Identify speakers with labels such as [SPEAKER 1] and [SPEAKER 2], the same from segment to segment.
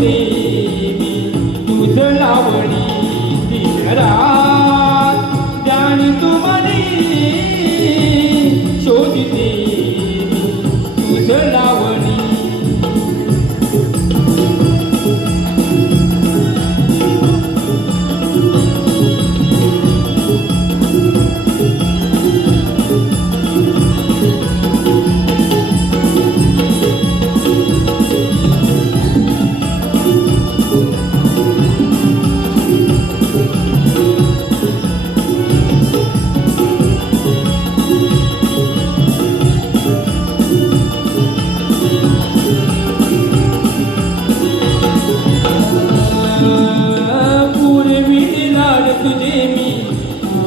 [SPEAKER 1] देवी तुझ लावणी ती घरा तू मनी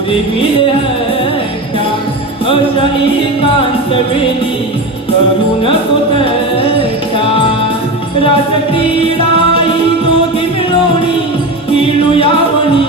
[SPEAKER 1] विविध हत्या अशैकांत वेळी करून कुतच्या राजक्रीडाई दोघी मिळवणी किळू यावणी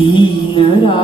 [SPEAKER 1] ദീനരാ